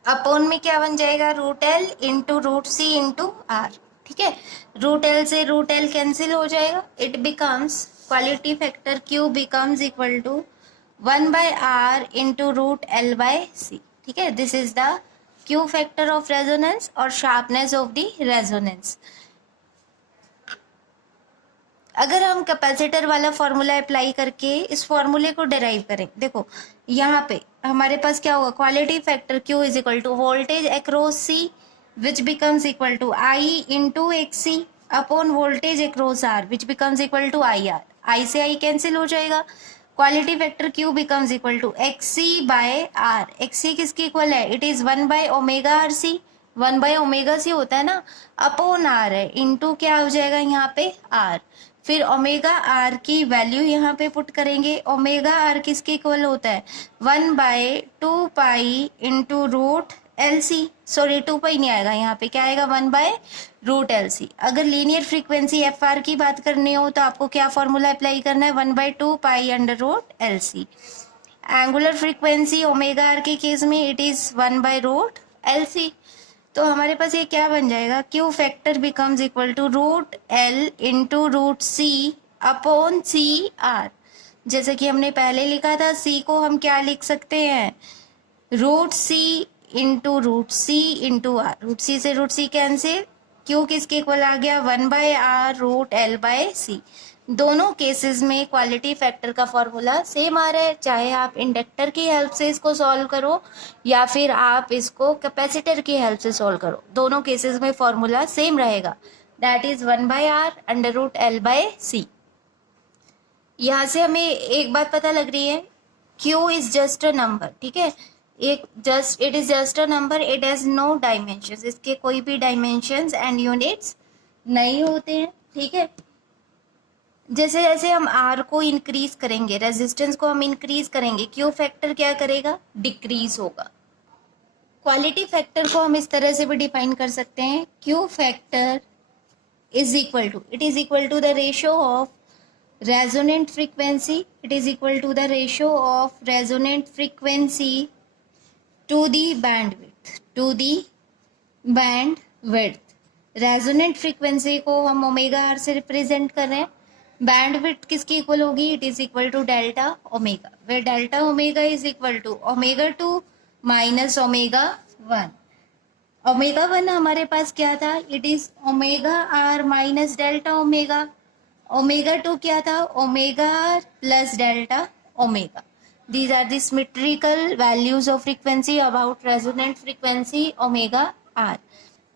अपॉन में क्या बन जाएगा, √L into √C into R। ठीक है, √L से √L कैंसिल हो जाएगा, it becomes quality factor Q becomes equal to 1/R into √L/C। ठीक है, this is the Q factor of resonance और शार्पनेस ऑफ द रेजोनेंस। अगर हम कैपेसिटर वाला फॉर्मूला अप्लाई करके इस फॉर्मूले को डिराइव करें, देखो यहाँ पे हमारे पास क्या होगा, quality factor Q is equal to voltage across C which becomes equal to I into XC upon voltage across R which becomes equal to IR। I से I कैंसिल हो जाएगा, quality factor Q becomes equal to XC/R। XC किसकी equal है, it is 1/ω/RC, 1/ω/C होता है ना, upon R है, into क्या हो जाएगा यहाँ पे R। फिर ओमेगा आर की वैल्यू यहाँ पे पुट करेंगे, ओमेगा आर किसके इक्वल होता है, 1/2 इंटू √LC। सॉरी 2 नहीं आएगा यहाँ पे, क्या आएगा, 1/√LC। अगर लीनियर फ्रीक्वेंसी FR की बात करनी हो तो आपको क्या फॉर्मूला अप्लाई करना है, 1/2 √LC। Angular frequency omega R के केस में इट इज 1/√LC। तो हमारे पास ये क्या बन जाएगा, Q factor becomes equal to √L into √C upon CR। जैसे कि हमने पहले लिखा था, C को हम क्या लिख सकते हैं, √C into √C into R। √C से √C कैंसिल, Q किसके इक्वल आ गया, 1/R√L/C। दोनों केसेस में क्वालिटी फैक्टर का फॉर्मूला सेम आ रहा है, चाहे आप इंडक्टर की हेल्प से इसको सॉल्व करो या फिर आप इसको कैपेसिटर की हेल्प से सॉल्व करो, दोनों केसेस में फॉर्मूला सेम रहेगा, दैट इज 1/R√L/C। यहाँ से हमें एक बात पता लग रही है, Q is just a number. ठीक है, it is just a number, it has no dimensions, इसके कोई भी डायमेंशंस एंड यूनिट्स नहीं होते हैं। ठीक है, जैसे जैसे हम R को इंक्रीज करेंगे, रेजिस्टेंस को हम इंक्रीज करेंगे, Q फैक्टर क्या करेगा, डिक्रीज होगा। क्वालिटी फैक्टर को हम इस तरह से भी डिफाइन कर सकते हैं, Q factor is equal to, it is equal to the ratio of resonant frequency, it is equal to the ratio of resonant frequency to the bandwidth, to the bandwidth. Resonant frequency को हम omega are से represent कर रहे हैं, bandwidth किसकी equal होगी, it is equal to delta omega, where delta omega is equal to ω2 minus ω1। ω1 हमारे पास क्या था, it is omega R minus delta omega. ω2 क्या था, omega R plus delta omega. These are the symmetrical values of frequency about resonant frequency omega r।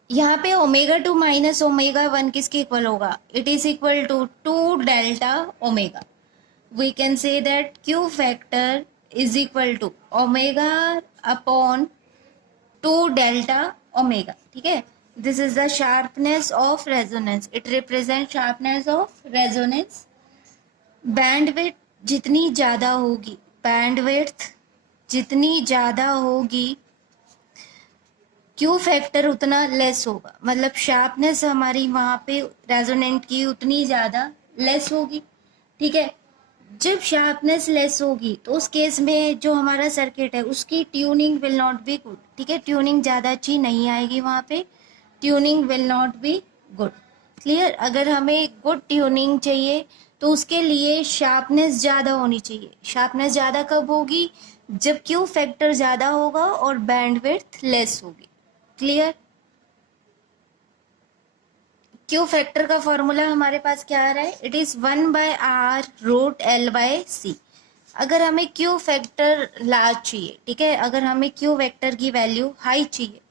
यहाँ पे ω2 minus ω1 किसके equal होगा, it is equal to 2 delta omega. We can say that Q factor is equal to omega upon 2 delta omega. ठीक है, this is the sharpness of resonance, it represent sharpness of resonance. Bandwidth जितनी ज़्यादा होगी, bandwidth जितनी ज़्यादा होगी, Q factor उतना less होगा, मतलब शार्पनेस हमारी वहाँ पे रेजोनेंट की उतनी ज़्यादा लेस होगी। ठीक है, जब शार्पनेस लेस होगी तो उस केस में जो हमारा सर्किट है उसकी tuning will not be good. ठीक है, ट्यूनिंग ज़्यादा अच्छी नहीं आएगी वहाँ पे, tuning will not be good. Clear, अगर हमें गुड ट्यूनिंग चाहिए तो उसके लिए शार्पनेस ज़्यादा होनी चाहिए। शार्पनेस ज़्यादा कब होगी, जब Q फैक्टर ज़्यादा होगा और बैंडविड्थ लेस होगी। क्लियर, Q फैक्टर का फॉर्मूला हमारे पास क्या आ रहा है, इट इज 1/R√L/C। अगर हमें Q फैक्टर लार्ज चाहिए, ठीक है, अगर हमें Q फैक्टर की वैल्यू हाई चाहिए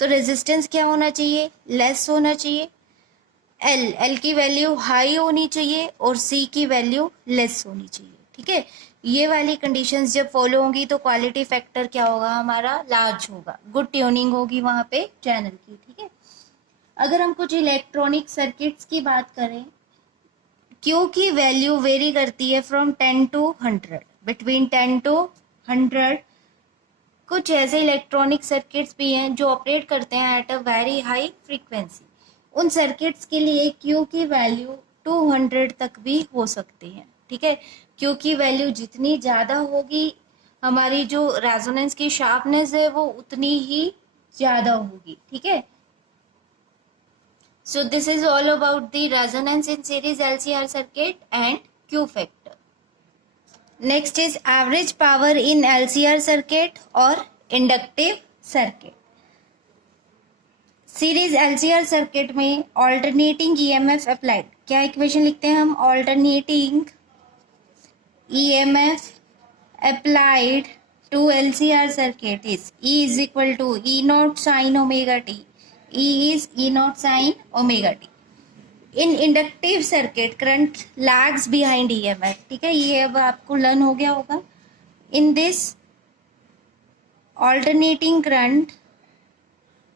तो रेजिस्टेंस क्या होना चाहिए, लेस होना चाहिए। एल की वैल्यू हाई होनी चाहिए और सी की वैल्यू लेस होनी चाहिए। ठीक है, ये वाली कंडीशंस जब फॉलो होंगी तो क्वालिटी फैक्टर क्या होगा हमारा, लार्ज होगा, गुड ट्यूनिंग होगी वहां पे चैनल की। ठीक है, अगर हम कुछ इलेक्ट्रॉनिक सर्किट्स की बात करें, क्यू की वैल्यू वेरी करती है फ्रॉम 10 to 100, बिटवीन 10 to 100। कुछ ऐसे इलेक्ट्रॉनिक सर्किट्स भी हैं जो ऑपरेट करते हैं at a very high frequency. उन सर्किट्स के लिए क्यू की वैल्यू 200 तक भी हो सकती है। ठीक है, क्यू की वैल्यू जितनी ज़्यादा होगी, हमारी जो रेजोनेंस की शार्पनेस है वो उतनी ही ज़्यादा होगी। ठीक है, so this is all about the resonance in series LCR circuit and Q factor. Next is average power in LCR circuit or inductive circuit. Series LCR circuit में ऑल्टरनेटिंग ईएमएफ अप्लाइड, क्या equation लिखते हैं हम, alternating EMF applied to LCR circuit is E is equal to E naught sin omega t. E is E naught sin omega t. In inductive circuit current lags behind EMF. ठीक है, ये अब आपको learn हो गया होगा। In this alternating current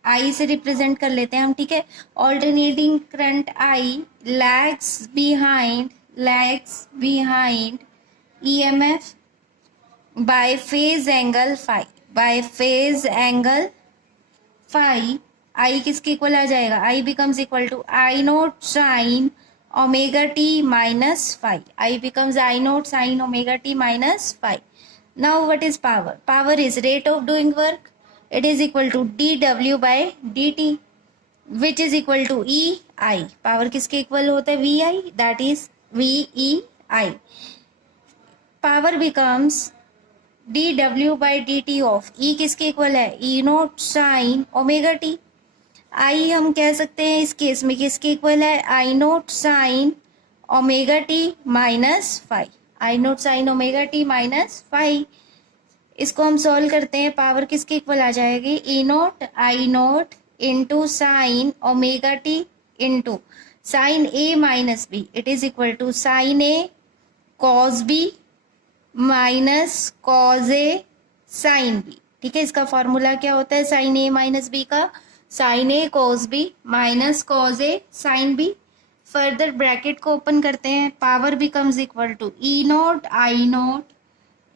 I से represent कर लेते हैं हम। ठीक है, alternating current I lags behind EMF by phase angle phi, by phase angle phi। I किसके इक्वल आ जाएगा, I becomes equal to I naught sin omega t minus phi। I becomes I naught sin omega t minus phi। Now what is power? Power is rate of doing work. It is equal to dw by dt, which is equal to EI। Power किसके equal होता है, VI, that is VEI। Power becomes dw by dt of E किसके equal है, E naught sine omega T. I हम कह सकते हैं इस केस में किसके इक्वल है, I naught sine omega T minus five. I naught sine omega T minus five, इसको हम सॉल्व करते हैं, पावर किसके इक्वल आ जाएगी, E naught I naught into sine omega T into sine A minus B, it is equal to sine A cos B minus cos A sine B. ठीक है, इसका फॉर्मूला क्या होता है साइन ए माइनस बी का, sine A cos B minus cos A sine B. Further bracket को open करते हैं, power becomes equal to E naught I naught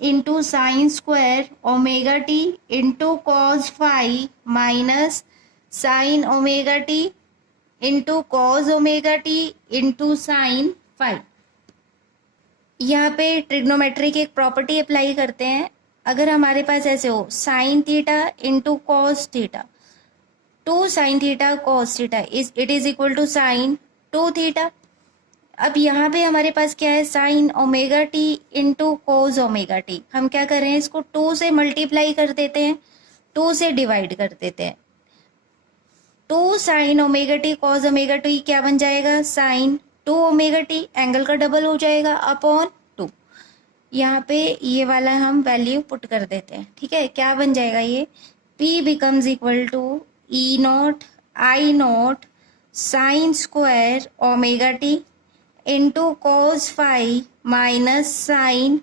into sine square omega T into cos five minus sign omega T into cos omega T into sine five. यहाँ पे trigonometry की एक property apply करते हैं। अगर हमारे पास ऐसे हो sine theta into cos theta, two sine theta cos theta it is equal to sine two theta. अब यहाँ पे हमारे पास क्या है, sine omega T into cos omega T. हम क्या कर रहे हैं, इसको टू से मल्टीप्लाई कर देते हैं, टू से डिवाइड कर देते हैं। Two sine omega T cos omega T क्या बन जाएगा, sine two omega T, angle का डबल हो जाएगा अपॉन टू। यहाँ पे ये वाला हम वैल्यू पुट कर देते हैं। ठीक है, क्या बन जाएगा ये, P becomes equal to E naught I naught sine square omega T into cos five minus sine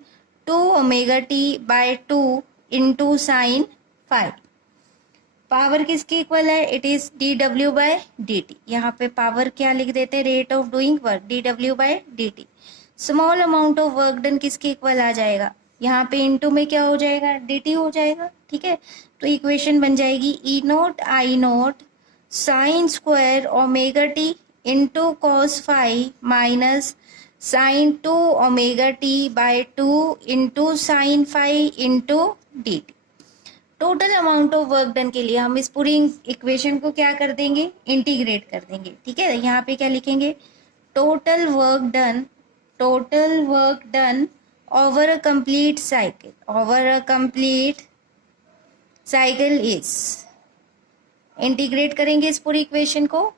two omega T by two into sine phi. Power किसके इक्वल है, it is D W by D T. यहाँ पे power क्या लिख देते हैं, rate of doing work, D W by D T. Small amount of work done किसके equal आ जाएगा, यहाँ पे इनटू में क्या हो जाएगा, डी टी हो जाएगा। ठीक है, तो इक्वेशन बन जाएगी E naught I naught sine square omega T into cos five minus sine two omega T by two into sine five into D T. Total amount of work done के लिए हम इस पूरी इक्वेशन को क्या कर देंगे, इंटीग्रेट कर देंगे। ठीक है, यहाँ पे क्या लिखेंगे, total work done over a complete cycle, over a complete cycle is, integrate करेंगे इस पूरी इक्वेशन को।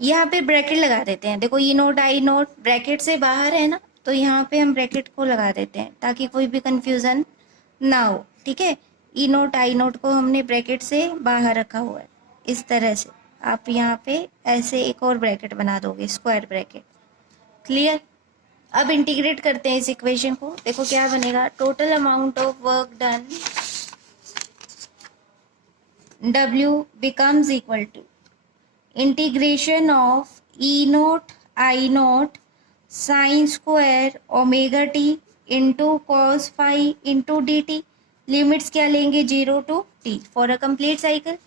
यहाँ पे ब्रैकेट लगा देते हैं, देखो ई नोट आई नोट ब्रैकेट से बाहर है ना, तो यहाँ पे हम ब्रैकेट को लगा देते हैं ताकि कोई भी कंफ्यूजन ना हो। ठीक है, ई नोट आई नोट को हमने ब्रैकेट से बाहर रखा हुआ है इस तरह से। आप यहाँ पे ऐसे एक और ब्रैकेट बना दोगे, स्क्वायर ब्रैकेट। क्लियर? अब इंटीग्रेट करते हैं इस इक्वेशन को। देखो क्या बनेगा, total amount of work done W becomes equal to integration of E naught I naught sin square omega t into cos phi into dt। Limits क्या लेंगे, 0 to t for a complete cycle.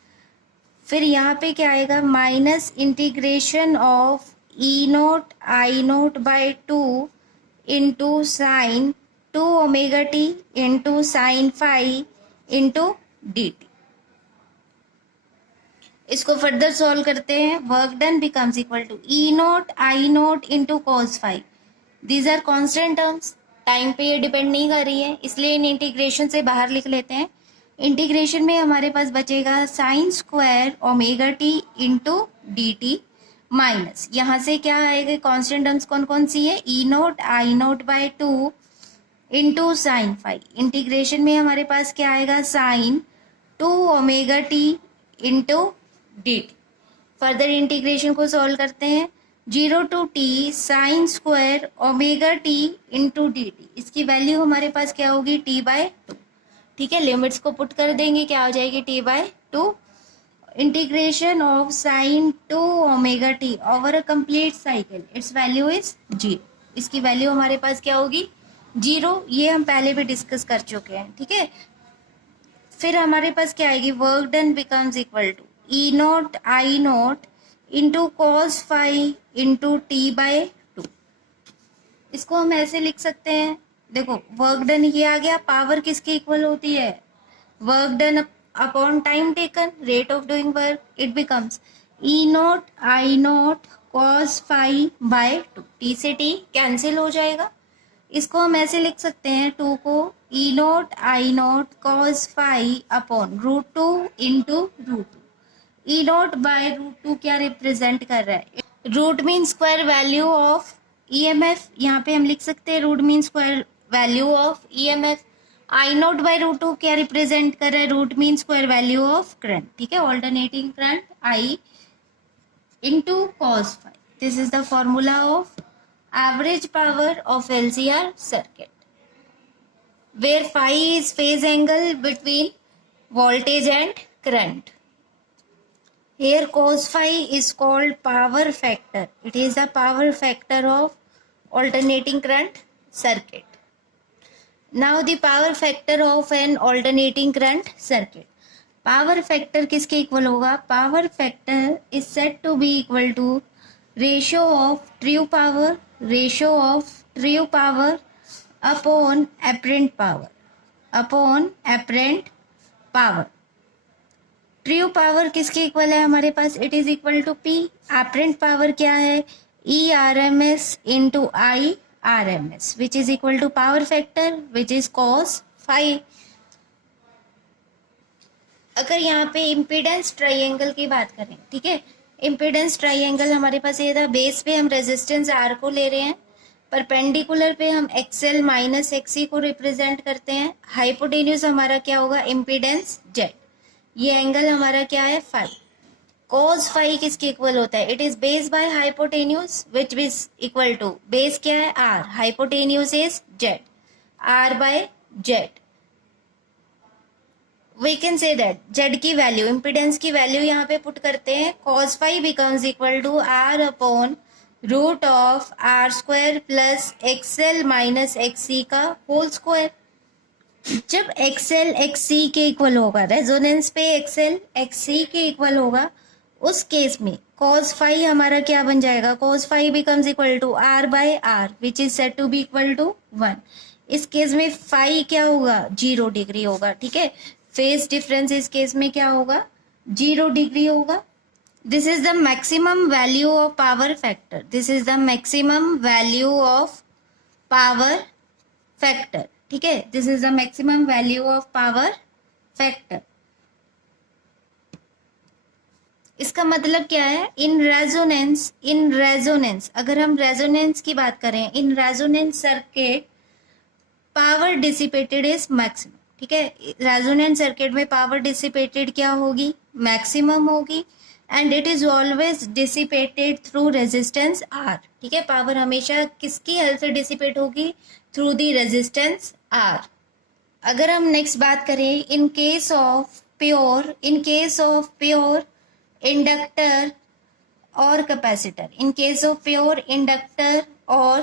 फिर यहाँ पे क्या आएगा, minus integration of E naught I naught by 2 into sine 2 omega T into sine phi into D T. इसको further solve करते हैं। Work done becomes equal to E naught I naught into cos phi. These are constant terms, time पे ये depend नहीं कर रही है, इसलिए इन इंटीग्रेशन से बाहर लिख लेते हैं। इंटीग्रेशन में हमारे पास बचेगा sign square omega T into D T minus, यहाँ से क्या आएगा, कॉन्स्टेंट टर्म्स कौन कौन सी है, E naught I naught by 2 into sine phi. Integration में हमारे पास क्या आएगा, sine 2 omega T into D T. Further integration को सॉल्व करते हैं। 0 to T sine square omega T into D T, इसकी वैल्यू हमारे पास क्या होगी, टी बाय 2। ठीक है, लिमिट्स को पुट कर देंगे, क्या हो जाएगी, T by 2। Integration of sine 2 omega T over a complete cycle, its value is 0। इसकी वैल्यू हमारे पास क्या होगी, 0। ये हम पहले भी डिस्कस कर चुके हैं। ठीक है, फिर हमारे पास क्या आएगी, work done becomes equal to E naught I naught into cos phi into T by 2। इसको हम ऐसे लिख सकते हैं, देखो वर्क डन ये आ गया, पावर किसके इक्वल होती है, work done upon time taken, rate of doing work. It becomes E naught I naught cos phi by 2। T से टी कैंसिल हो जाएगा। इसको हम ऐसे लिख सकते हैं, 2 को E naught I naught cos phi upon √2 into √2। E naught by √2 क्या रिप्रेजेंट कर रहा है, root mean square value of EMF. यहाँ पे हम लिख सकते हैं root mean square value of EMF. I naught by √2 क्या रिप्रेजेंट कर रहा है, root mean square value of current. ठीक है, alternating current I into cos phi. This is the formula of average power of LCR circuit, where phi is phase angle between voltage and current. Here cos phi is called power factor. It is the power factor of alternating current circuit. Now the power factor of an alternating current circuit. Power factor किसके equal होगा, power factor is said to be equal to ratio of true power upon apparent power। True power किसके equal है हमारे पास, it is equal to P. Apparent power क्या है, E R M S into I R M S, which is equal to power factor which is cos phi. अगर यहाँ पे impedance triangle की बात करें, ठीक है, इम्पीडेंस ट्राइंगल हमारे पास ये था, बेस पे हम रेजिस्टेंस आर को ले रहे हैं, परपेंडिकुलर पे हम एक्सएल माइनस एक्सी को रिप्रेजेंट करते हैं, हाइपोटेन्यूज हमारा क्या होगा, इम्पीडेंस जेड। ये एंगल हमारा क्या है, फाई। कॉस फाई किसके इक्वल होता है, it is base by hypotenuse which is equal to, base क्या है R, hypotenuse is Z, R by Z. We can say that Z की वैल्यू, इम्पीडेंस की वैल्यू यहाँ पे पुट करते हैं, cos phi becomes equal to R upon root of R square plus XL minus XC का whole square. जब XL XC के equal होगा, रेजोनेंस पे एक्सएल एक्सी के इक्वल होगा, उस केस में कॉस फाई हमारा क्या बन जाएगा, cos phi becomes equal to R by R which is said to be equal to 1। इस केस में फाई क्या होगा, 0 डिग्री होगा। ठीक है, फेज डिफरेंस इस केस में क्या होगा, 0 डिग्री होगा। This is the maximum value of power factor, this is the maximum value of power factor. ठीक है, this is the maximum value of power factor. इसका मतलब क्या है, इन रेजोनेंस अगर हम रेजोनेंस की बात करें, in resonance circuit power dissipated is maximum. ठीक है, रेजोनेंस सर्किट में पावर डिसिपेटेड क्या होगी, मैक्सिमम होगी। And it is always dissipated through resistance R. ठीक है, पावर हमेशा किसकी हेल्प से डिसिपेट होगी? Through the resistance R. अगर हम नेक्स्ट बात करें, in case of pure inductor और capacitor, in case of pure inductor और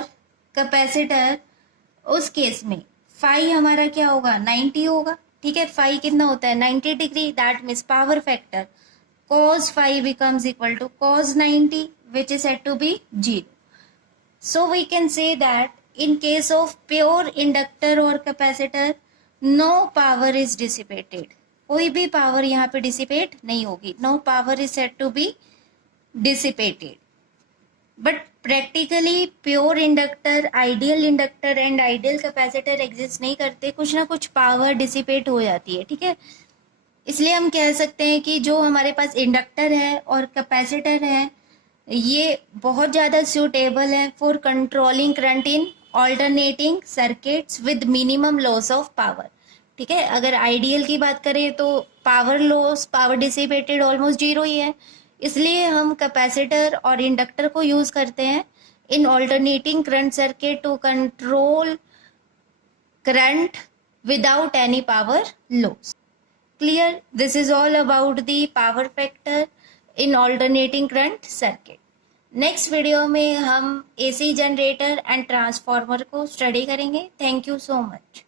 कैपेसिटर, उस केस में फाई हमारा क्या होगा? 90 होगा। ठीक है, फाई कितना होता है? 90 degree. That means power factor cos phi becomes equal to cos 90, which is said to be 0. So we can say that in case of pure inductor or capacitor, no power is dissipated. कोई भी power यहाँ पे dissipate नहीं होगी. No power is said to be dissipated. But practically pure inductor, ideal inductor and ideal capacitor exist नहीं करते. कुछ ना कुछ पावर डिसिपेट हो जाती है. ठीक है, इसलिए हम कह सकते हैं कि जो हमारे पास इंडक्टर है और कैपेसिटर है, ये बहुत ज़्यादा सूटेबल है for controlling current in alternating circuits with minimum loss of power. ठीक है, अगर आइडियल की बात करें तो power loss, power dissipated almost zero ही है, इसलिए हम कैपेसिटर और इंडक्टर को यूज़ करते हैं in alternating current circuit to control current without any power loss. Clear? This is all about the power factor in alternating current circuit. Next video में हम AC जनरेटर एंड ट्रांसफार्मर को study करेंगे. Thank you so much.